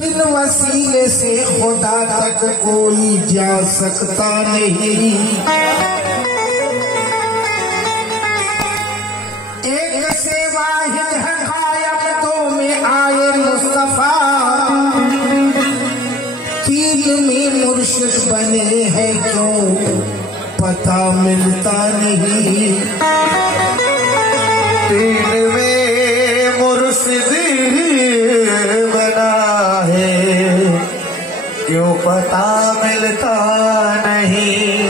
बिन वसीले से खुदा तक कोई जा सकता नहीं। एक से वाहिद है कायम, दो में आए मुस्तफा, तीन में मुर्शिद बने हैं क्यों पता मिलता नहीं। तीन में मुर्शिद बना है क्यों पता मिलता नहीं।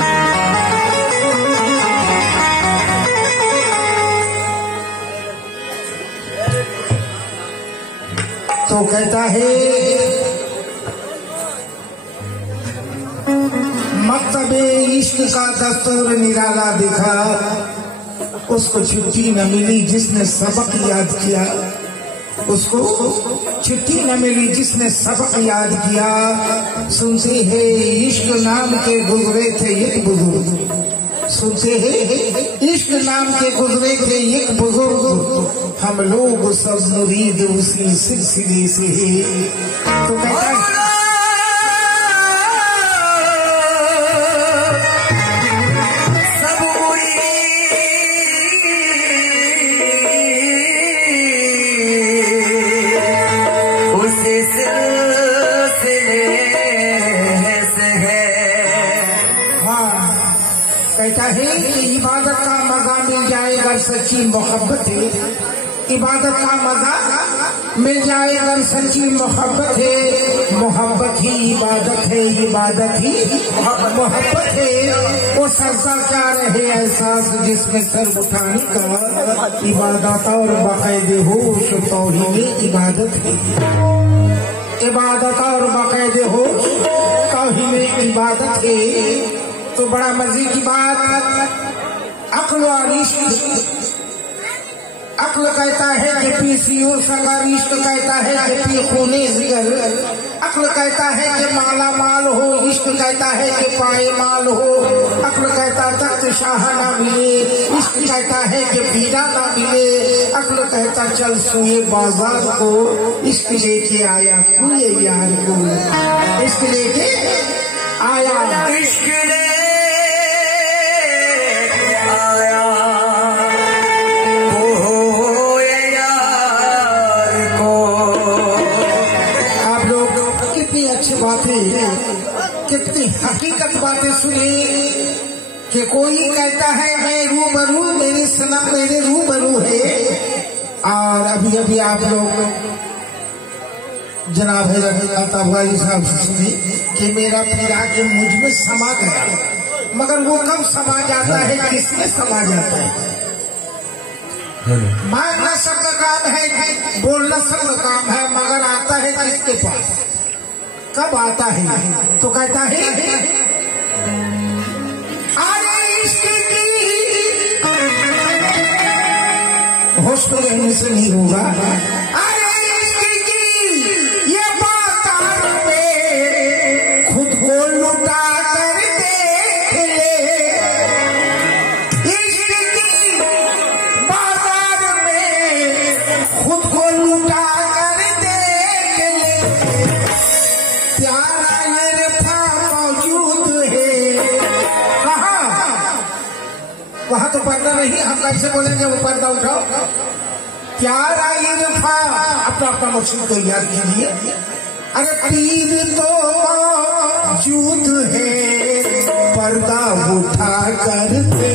तो कहता है मकतबे इश्क का दस्तूर निराला दिखा, उसको छुट्टी न मिली जिसने सबक याद किया। उसको छुट्टी न मिली जिसने सबक याद किया। सुनते हैं इश्क नाम के गुजरे थे एक बुजुर्ग, सुनते हैं इश्क नाम के गुजरे थे एक बुजुर्ग, हम लोग सब मुरीद उसी सिलसिले से हैं। तो कहता है कहता है कि इबादत का मजा मिल जाए अगर सच्ची मोहब्बत है। इबादत का मजा मिल जाए अगर सच्ची मोहब्बत है। मोहब्बत ही इबादत है, इबादत ही मोहब्बत है। वो सरसा क्या रहे एहसास जिसमें सर उठाने का, इबादत और बाकायदे होश तौहीद इबादत है। इबादत और बाकायदे होश तौहीद इबादत है। तो बड़ा मजे की बात, अक्ल और इश्क। अक्ल कहता है कि पी सीओ सगर, इश्क कहता है कि पी खूने जिगर। अक्ल कहता है कि माला माल हो, इश्क कहता है कि पाए माल हो। अक्ल कहता तख्त शाह ना मिले, इश्क कहता है कि बीरा ना मिले। अक्ल कहता चल सोए बाजार को, इश्क लेके आया कोई यार को। इश्क लेके आया, इश्क कितनी हकीकत बातें सुनी कि कोई कहता है मैं रूबरू, मेरे सना मेरे रूबरू है। और अभी अभी आप लोग जनाब अताबाई साहब से सुनी कि मेरा पीरा के मुझ में समा गया, मगर वो कब समा जाता है, किसमें समा जाता है? मानना सब काम है, बोलना सब काम है, मगर आता है किसके पास, कब आता है? तो कहता है अरे इश्क की होश में रहने से नहीं होगा। अरे इश्क की ये बात में खुद को लुटा कर देख ले। इश्क की बाजार में खुद को लुटा कर देख ले। प्यारा ये रफा मौजूद है कहाँ? वहां तो पर्दा नहीं, हम कैसे बोलेंगे वो पर्दा उठाओ। प्यारा ये रफा, अपना अपना मकसूद को याद कीजिए। अरे पीर तो मौजूद है, पर्दा उठा कर दे।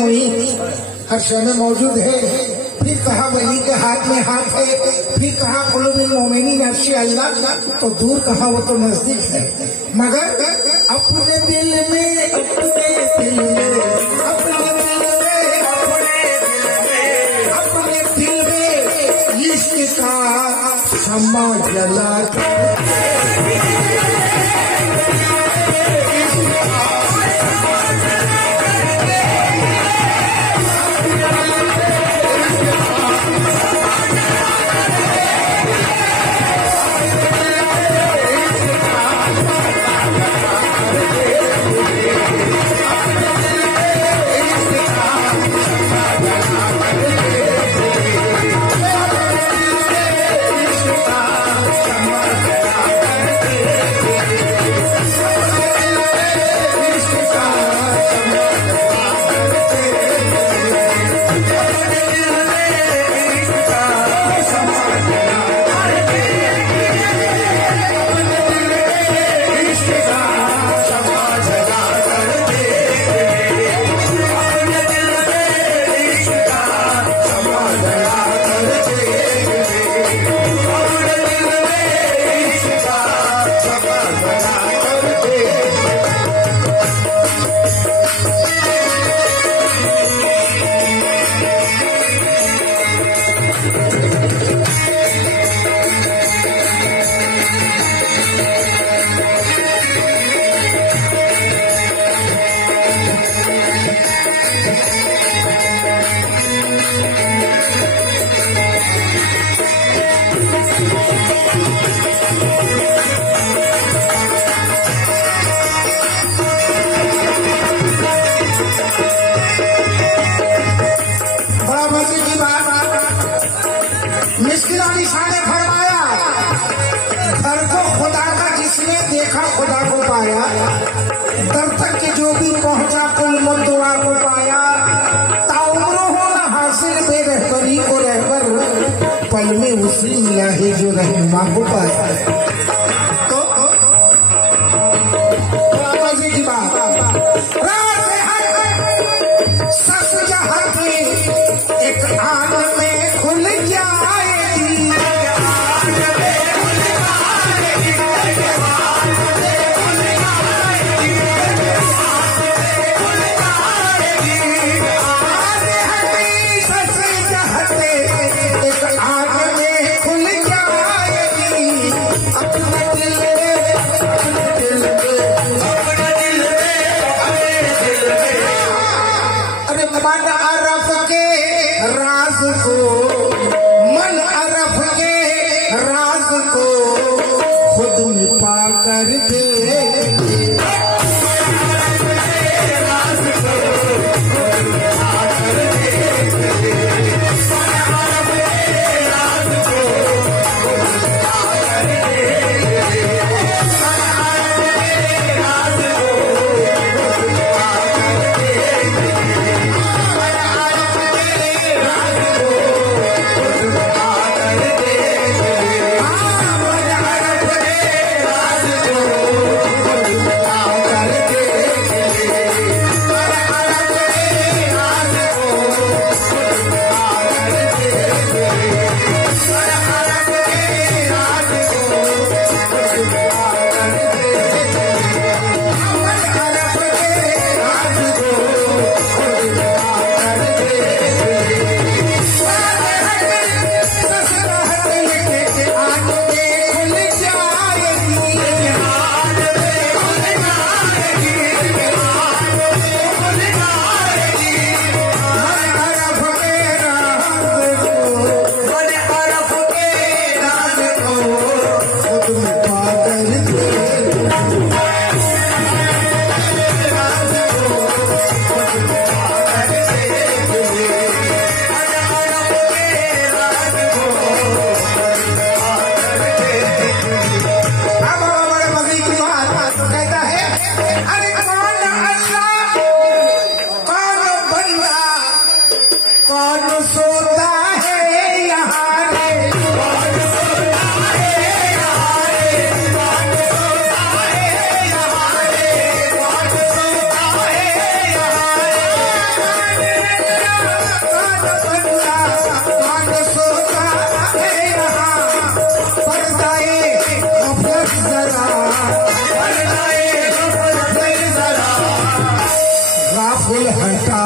मुईन हर शय में मौजूद है। फिर कहा वली के हाथ में हाथ है, फिर कहा कुलुबिल मोमिनीन अर्श अल्लाह, तो दूर कहा वो तो नजदीक है। मगर अपने दिल में अपने दिल में अपने दिल में अपने दिल में इश्क का शम्मा जलाता पल में उसी मिला है जो रहनुमा को पाया। तो मजे की बात सस जहाँ की एक आग में खुल जाएगी, अपने दिल में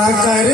कर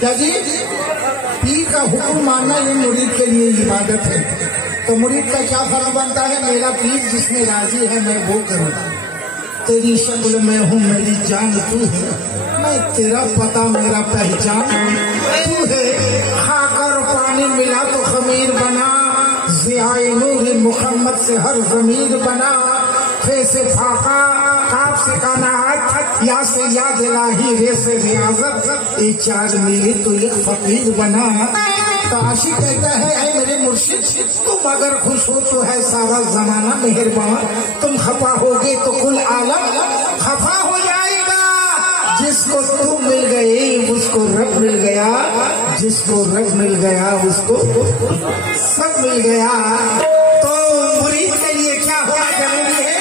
क्या जी? पीर का हुक्म मानना ये मुरीद के लिए इबादत है। तो मुरीद का क्या फर्ज बनता है? मेरा पीर जिसमें राजी है मैं वो करूँ। तेरी शक्ल में हूँ मेरी जान तू है, मैं तेरा पता मेरा पहचान तू है। खाकर पानी मिला तो खमीर बना, ज़ियाए नूर मुहम्मद से हर ज़मीर बना। फे से फाका, काफ से कानात, या से याद इलाही, रे से रियाजत, ये चार मिले तो एक फकीर बना। तो आशिक कहता है ऐ मेरे मुर्शिद, तुम अगर खुश हो तो है सारा जमाना मेहरबान, तुम खफा होगे तो कुल आलम खफा हो जाएगा। जिसको तुम मिल गए उसको रब मिल गया, जिसको रब मिल गया उसको सब मिल गया। तो मुरीद के लिए क्या होना जरूरी है?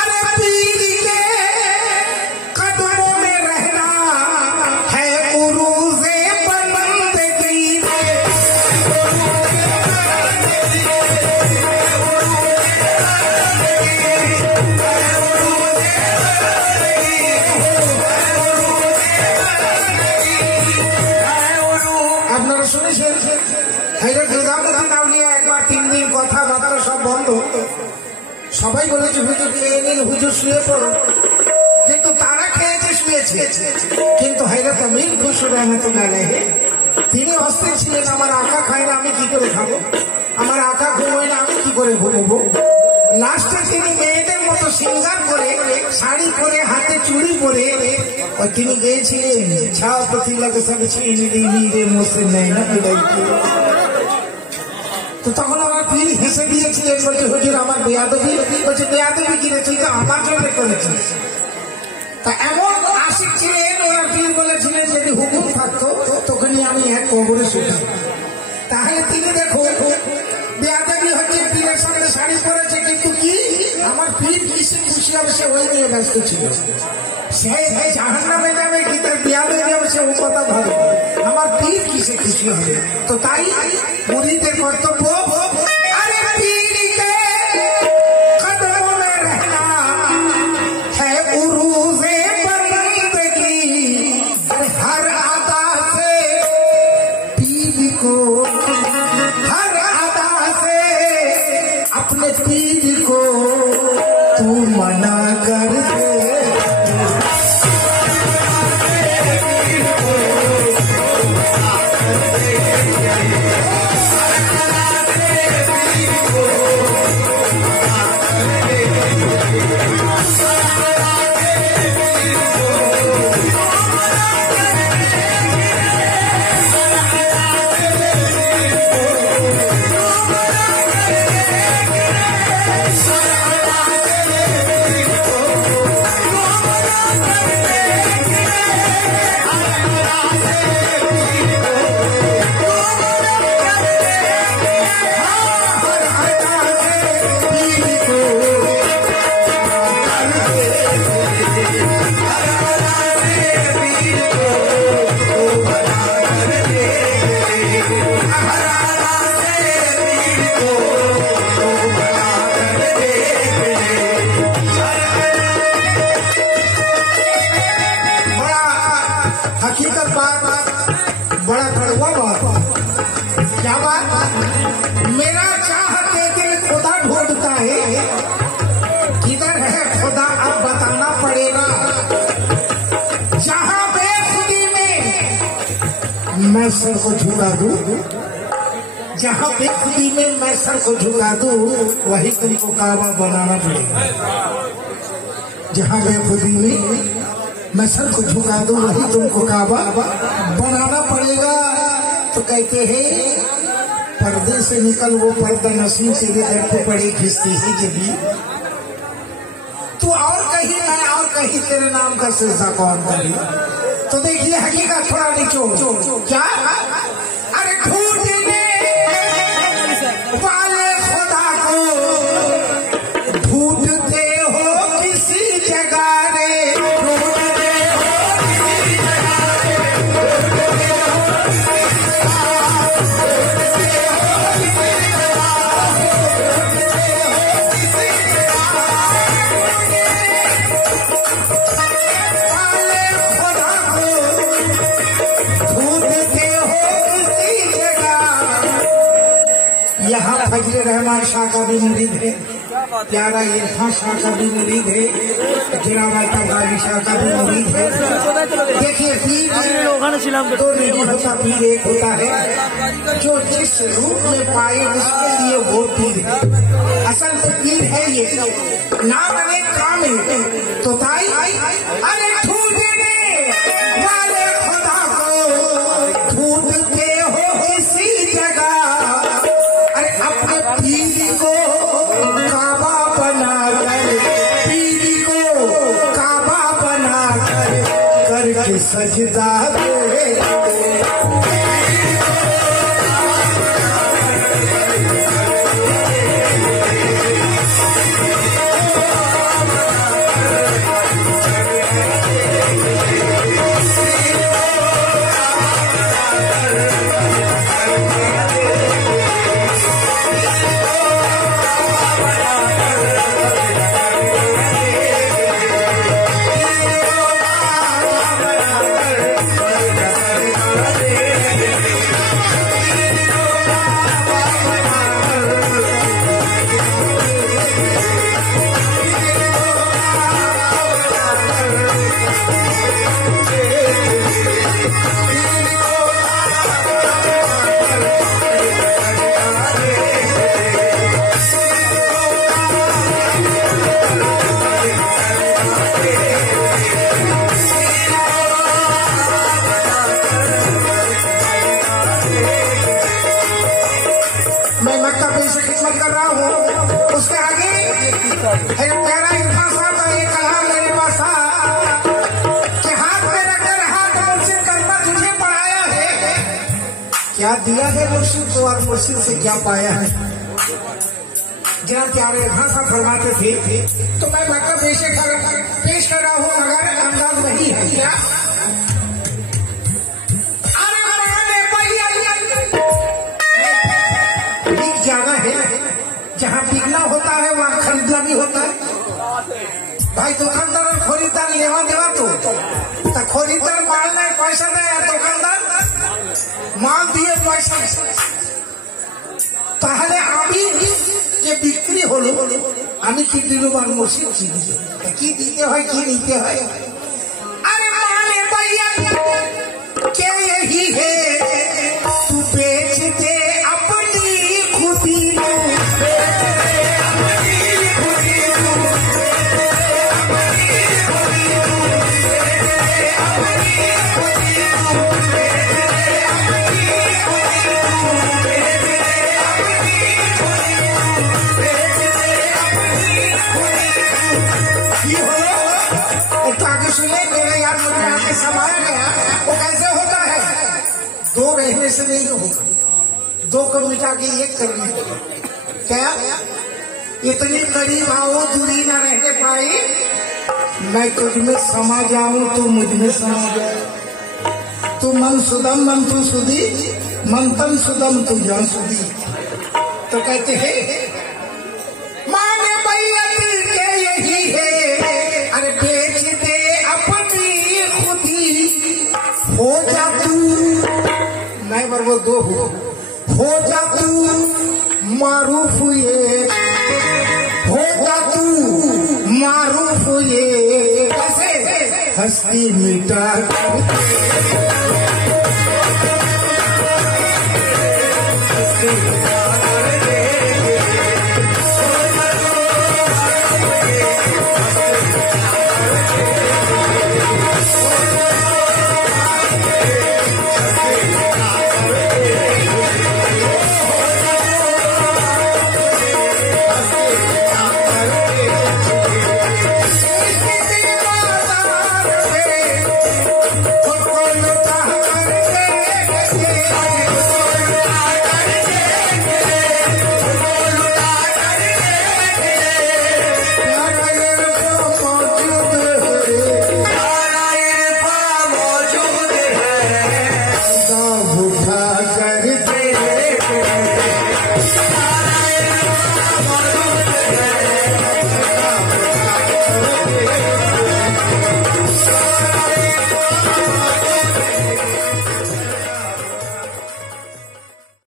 अरे पीर के कदमों में रहना है उरूज़े बंदगी। আপনারা শুনেছেন হযরত নিজামুদ্দিন আউলিয়া একবার 3 দিন কথাবার্তা সব বন্ধ, সবাই বলেছে হুজুর খেয়ে নিন, হুজুর শুয়ে পড়ো, কিন্তু তারা খেয়েছে শুয়েছে। কিন্তু হযরত আমির খুশরো রহমাতুল্লাহ আলাইহি তিনি অস্থির ছিলেন, আমার আকা খায় না আমি কি করে খাবো, আমার আকা ঘুমোয় না আমি কি করে ঘুমোবো। লাস্টে তিনি মেয়েদের মতো সিঙ্গার করে, শাড়ি পরে, হাতে চুড়ি পরে তিনি গিয়েছিলেন, ছাপতি লাগে সব ছিন দিনি রে মোসে নেয় না বিদায়। তো তখন আমার পীর হেসে দিয়েছিলেন, বলছে হুজুর আমার বেয়াদবি। বলছে বেয়াদবি কিনে তুই তো আমার জন্য করেছিস। তা এমন আশিক ছিলেন, ওনার পীর বলেছিলেন যদি হুকুম থাকতো তখনই আমি এক কবরে শুতাম। তাহলে তিনি দেখো বেয়াদবি হচ্ছে, পীরের সামনে শাড়ি পরেছে, কিন্তু কি আমার পীর কিসে খুশি হবে সে ওই নিয়ে ব্যস্ত ছিল। সে জাহান্নামে যাবে কি তার বেয়াদবি হবে সে ও কথা ভাবে। हमारे पीर किसे खुशी है तो ताई मुरीद कर्तव्य अरे पीर के कदमों में रहना है उरूज़े बंदगी। हर अदा से पीर को हर अदा से अपने पीर को तू मना कर दे। हकीकत बात बड़ा कड़वा बात क्या बात मेरा चाह के दिल खुदा ढूंढता है किधर है खुदा अब बताना पड़ेगा। जहां बेखुदी में मैं सर को झुका दूं जहां बेखुदी में मैं सर को झुका दूं वही तुमको काबा बनाना पड़ेगा। जहां बेखुदी में मैं सर को झुका दूं वही तुमको काबा बनाना पड़ेगा। तो कहते हैं पर्दे से निकल वो पर्दा नसीब से भी दर को पड़ी खिस्ती ही जगी। तू और कहीं मैं और कहीं तेरे नाम का सिलसिला कौन करी। तो देखिए हकीकत थोड़ा निचोड़ क्या अरे ढूंढने वाले खुदा को ढूंढते हो किसी जगह रे। यहाँ फजल रहमान शाह का भी मुरीद है, प्यारा इरफान शाह का भी मुरीद है, जनाब गाली शाह का भी मुरीद है। देखिए पीर दो नहीं होता, पीर एक होता है जो जिस रूप में पाए उसके लिए वो पीर है। असल में पीर है ये नाम अनेक काम है। तो ताई अरे ढूंढने वाले खुदा को ढूंढते हो इसी जगह। पीर को काबा बनाकर पीर को काबा बनाकर करके सजदा दे। से खिदमत कर रहा हूँ। उसके आगे एक प्यारा इरफान साहब का ये कलाम मेरे पास था कि हाथ में रखकर हाथ मुर्शिद करना तुझे पढ़ाया है। क्या दिया है मुर्शिद को और मुर्शिद से क्या पाया है। जरा प्यारे इरफान साहब फरमाते थे तो मैं मक्का पेश कर रहा हूँ मगर अंदाज वही है क्या। अरे देवा तो खरीदार माल नहीं पैसा नहीं दुकानदार माल दिए पैसा তাহলে আমি যে বিক্রি হলো আমি কি দিলুমান মসজিদ চিনি কি দিতে হয় কি নিতে হয় अरे माने भैया क्या यही है तू बेच दे अपनी खुदी समाया गया वो कैसे होता है दो रहने से नहीं होगा दो को मिटा के एक करने क्या इतनी करीब आओ दूरी ना रहने पाई मैं तुझ में समा जाऊं तू मुझ में समा जाए तू मन सुदम मन तू सुधी मन तन सुदम तू जान सुधी तो कहते हैं माने भैया के यही है अरे बेच दे हो जा तू मैं बरबर दो हो जा तू मारूफ ये हो जा तू मारूफ ये कैसे हस्ती मिटा